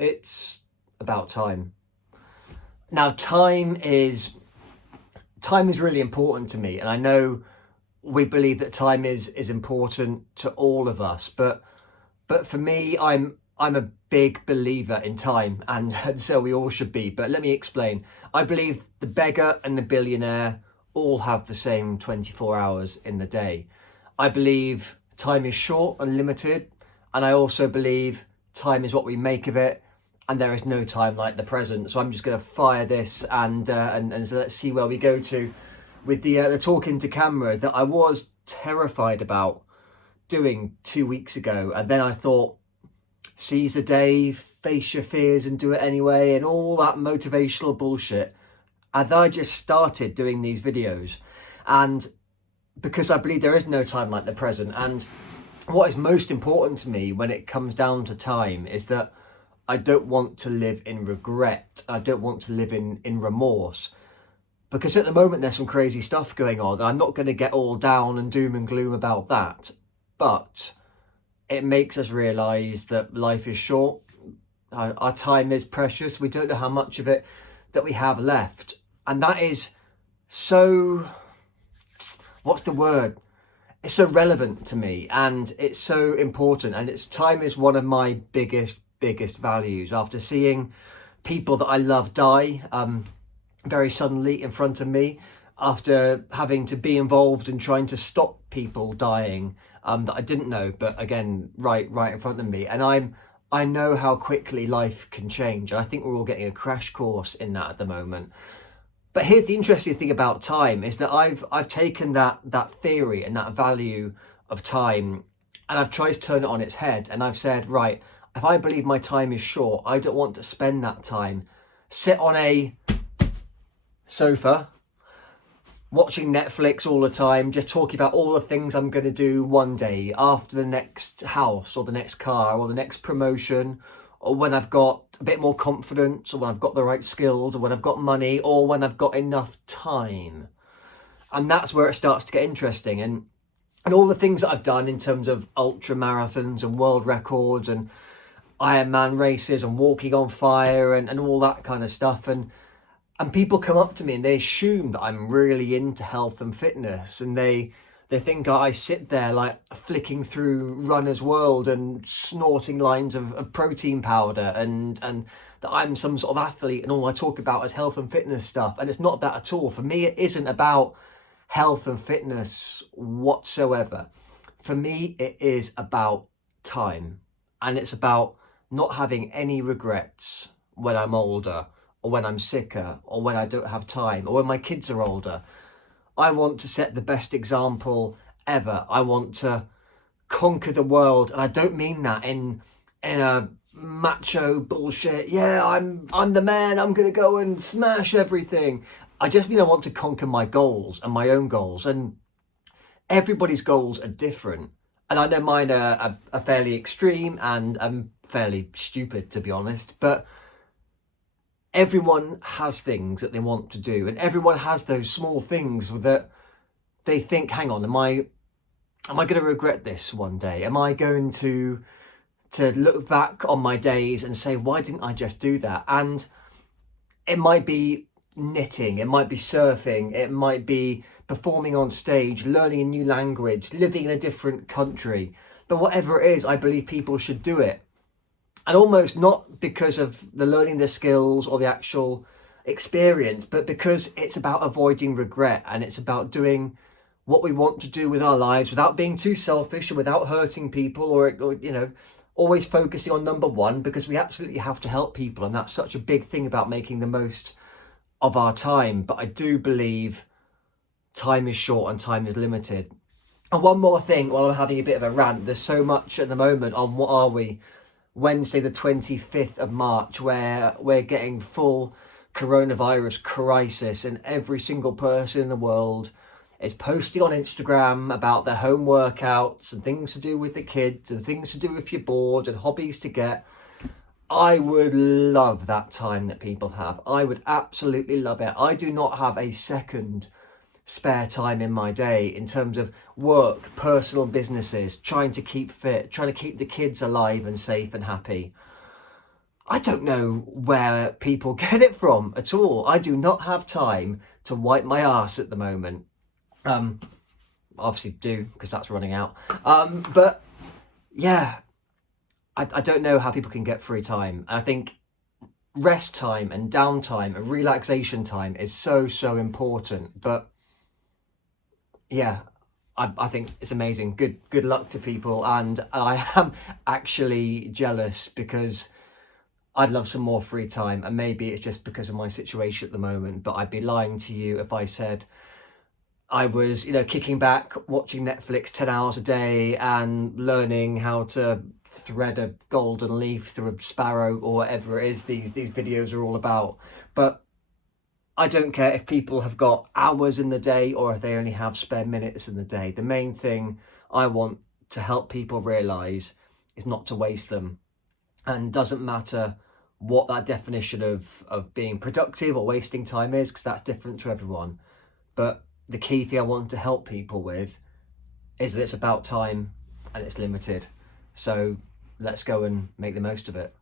It's about time. Now, time is really important to me, and I know we believe that time is important to all of us, but for me, I'm a big believer in time, and so we all should be. But let me explain. I believe the beggar and the billionaire all have the same 24 hours in the day. I believe time is short and limited, and I also believe time is what we make of it, and there is no time like the present. So I'm just going to fire this, and so let's see where we go to with the talking to camera that I was terrified about doing 2 weeks ago, and then I thought, seize the day, face your fears and do it anyway, and all that motivational bullshit. And I just started doing these videos, and because I believe there is no time like the present. And what is most important to me when it comes down to time is that I don't want to live in regret. I don't want to live in remorse, because at the moment there's some crazy stuff going on. I'm not going to get all down and doom and gloom about that, but it makes us realise that life is short. Our time is precious. We don't know how much of it that we have left. And that is so, what's the word? It's so relevant to me, and it's so important. And time is one of my biggest values. After seeing people that I love die very suddenly in front of me, after having to be involved in trying to stop people dying that I didn't know, but again, right in front of me. And I know how quickly life can change. And I think we're all getting a crash course in that at the moment. But here's the interesting thing about time is that I've taken that theory and that value of time, and I've tried to turn it on its head. And I've said, right, if I believe my time is short, I don't want to spend that time sit on a sofa watching Netflix all the time, just talking about all the things I'm going to do one day, after the next house or the next car or the next promotion, or when I've got a bit more confidence, or when I've got the right skills, or when I've got money, or when I've got enough time. And that's where it starts to get interesting. And all the things that I've done in terms of ultra marathons and world records and Ironman races and walking on fire and all that kind of stuff. And people come up to me and they assume that I'm really into health and fitness, and they think I sit there like flicking through Runner's World and snorting lines of protein powder and that I'm some sort of athlete and all I talk about is health and fitness stuff. And it's not that at all. For me, it isn't about health and fitness whatsoever. For me, it is about time, and it's about not having any regrets when I'm older, or when I'm sicker, or when I don't have time, or when my kids are older. I want to set the best example ever. I want to conquer the world, and I don't mean that in a macho bullshit. Yeah, I'm the man. I'm gonna go and smash everything. I just mean I want to conquer my goals and my own goals, and everybody's goals are different. And I know mine are fairly extreme and fairly stupid, to be honest, but everyone has things that they want to do, and everyone has those small things that they think, hang on, am I going to regret this one day? Am I going to look back on my days and say, why didn't I just do that? And it might be knitting, it might be surfing, it might be performing on stage, learning a new language, living in a different country. But whatever it is, I believe people should do it. And almost not because of the learning the skills or the actual experience, but because it's about avoiding regret, and it's about doing what we want to do with our lives without being too selfish and without hurting people, or always focusing on number one, because we absolutely have to help people. And that's such a big thing about making the most of our time. But I do believe time is short and time is limited. And one more thing while I'm having a bit of a rant, there's so much at the moment on, what are we, Wednesday the 25th of March, where we're getting full coronavirus crisis, and every single person in the world is posting on Instagram about their home workouts and things to do with the kids and things to do if you're bored and hobbies to get. I would love that time that people have. I would absolutely love it. I do not have a second spare time in my day in terms of work, personal businesses, trying to keep fit, trying to keep the kids alive and safe and happy. I don't know where people get it from at all. I do not have time to wipe my ass at the moment. Obviously do, because that's running out. But yeah, I don't know how people can get free time. I think rest time and downtime and relaxation time is so important. But yeah, I think it's amazing. Good luck to people, and I am actually jealous because I'd love some more free time, and maybe it's just because of my situation at the moment, but I'd be lying to you if I said I was, kicking back, watching Netflix 10 hours a day and learning how to thread a golden leaf through a sparrow or whatever it is these videos are all about. But I don't care if people have got hours in the day or if they only have spare minutes in the day. The main thing I want to help people realise is not to waste them. And doesn't matter what that definition of being productive or wasting time is, because that's different to everyone. But the key thing I want to help people with is that it's about time and it's limited. So let's go and make the most of it.